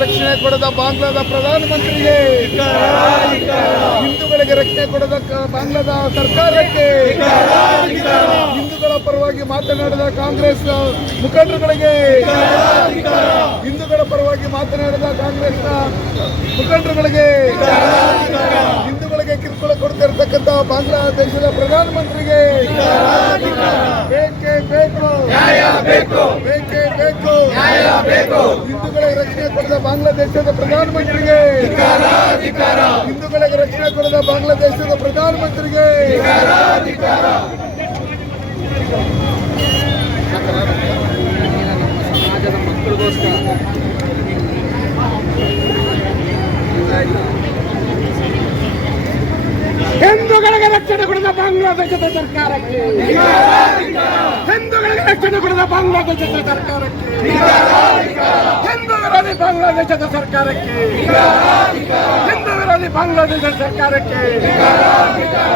ರಕ್ಷಣೆ ಕೊಡದ ಬಾಂಗ್ಲಾದ ಪ್ರಧಾನಮಂತ್ರಿಗೆ, ಹಿಂದೂಗಳಿಗೆ ರಕ್ಷಣೆ ಕೊಡದ ಬಾಂಗ್ಲಾದ ಸರ್ಕಾರಕ್ಕೆ, ಹಿಂದೂಗಳ ಪರವಾಗಿ ಮಾತನಾಡಿದ ಕಾಂಗ್ರೆಸ್ ಮುಖಂಡರುಗಳಿಗೆ, ಹಿಂದೂಗಳ ಪರವಾಗಿ ಮಾತನಾಡಿದ ಕಾಂಗ್ರೆಸ್ನ ಮುಖಂಡರುಗಳಿಗೆ, ಹಿಂದೂಗಳಿಗೆ ಕಿರುಕುಳ ಕೊಡ್ತಿರ್ತಕ್ಕಂಥ ಬಾಂಗ್ಲಾದೇಶದ ಪ್ರಧಾನಮಂತ್ರಿಗೆ ಬೇಕೇ ಬೇಕು, ಬೇಕೇ ಬೇಕು, ಹಿಂದೂಗಳಿಗೆ ರಕ್ಷಣೆ ಕೊಡದ ಬಾಂಗ್ಲಾದೇಶದ ಪ್ರಧಾನಮಂತ್ರಿಗೆ, ಹಿಂದೂಗಳಿಗೆ ರಕ್ಷಣೆ ಕೊಡದ ಬಾಂಗ್ಲಾದೇಶದ ಪ್ರಧಾನಮಂತ್ರಿಗೆ ಸಮಾಜದ ಮಕ್ಕಳಿಗೋಸ್ಕರ ಹಿಂದೂಗಳಿಗೆ ರಕ್ಷಣೆ ಕೊಡದ ಬಾಂಗ್ಲಾದೇಶದ ಸರ್ಕಾರಕ್ಕೆ, ಹಿಂದೂಗಳಿಗೆ ರಕ್ಷಣೆ ಕೊಡದ ಬಾಂಗ್ಲಾದೇಶದ ಸರ್ಕಾರಕ್ಕೆ, ಹಿಂದೂ ವಿರೋಧಿ ಬಾಂಗ್ಲಾದೇಶದ ಸರ್ಕಾರಕ್ಕೆ, ಹಿಂದೂ ವಿರೋಧಿ ಬಾಂಗ್ಲಾದೇಶದ ಸರ್ಕಾರಕ್ಕೆ,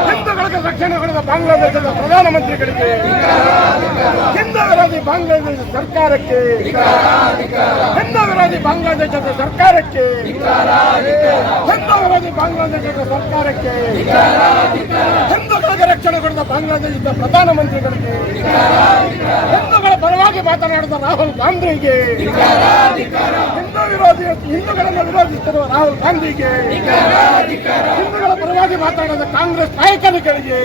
ಹಿಂದೂಗಳಿಗೆ ರಕ್ಷಣೆ ಕೊಡದ ಬಾಂಗ್ಲಾದೇಶದ ಪ್ರಧಾನಮಂತ್ರಿಗಳಿಗೆ, ಹಿಂದೂ ವಿರೋಧಿ ಬಾಂಗ್ಲಾದೇಶದ ಸರ್ಕಾರಕ್ಕೆ, ಹಿಂದೂ ವಿರೋಧಿ ಬಾಂಗ್ಲಾದೇಶದ ಸರ್ಕಾರಕ್ಕೆ, ಹಿಂದೂ ವಿರೋಧಿ ಬಾಂಗ್ಲಾದೇಶದ ಸರ್ಕಾರಕ್ಕೆ, ಹಿಂದೂಗಳಿಗೆ ರಕ್ಷಣೆ ಕೊಡದ ಬಾಂಗ್ಲಾದೇಶದ ಪ್ರಧಾನಮಂತ್ರಿಗಳಿಗೆ, ಹಿಂದೂಗಳ ಪರವಾಗಿ ಮಾತನಾಡಿದ ರಾಹುಲ್ ಗಾಂಧಿಗೆ, ಹಿಂದೂಗಳನ್ನು ವಿರೋಧಿಸಿರುವ ರಾಹುಲ್ ಗಾಂಧಿಗೆ, ಹಿಂದೂಗಳ ಪರವಾಗಿ ಮಾತನಾಡಿದ ಕಾಂಗ್ರೆಸ್ ನಾಯಕರುಗಳಿಗೆ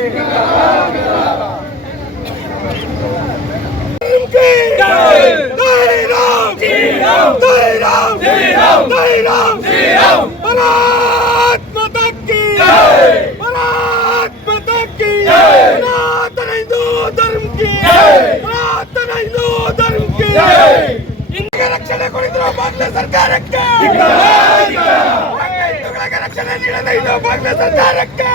ರಕ್ಷಣೆ ಕೊಡಿದ್ರು ಬಾಂಗ್ಲಾ ಸರ್ಕಾರಕ್ಕೆ, ಹಿಂದೂಗಳಿಗೆ ರಕ್ಷಣೆ ನೀಡದ ಇದು ಬಾಂಗ್ಲಾ ಸರ್ಕಾರಕ್ಕೆ.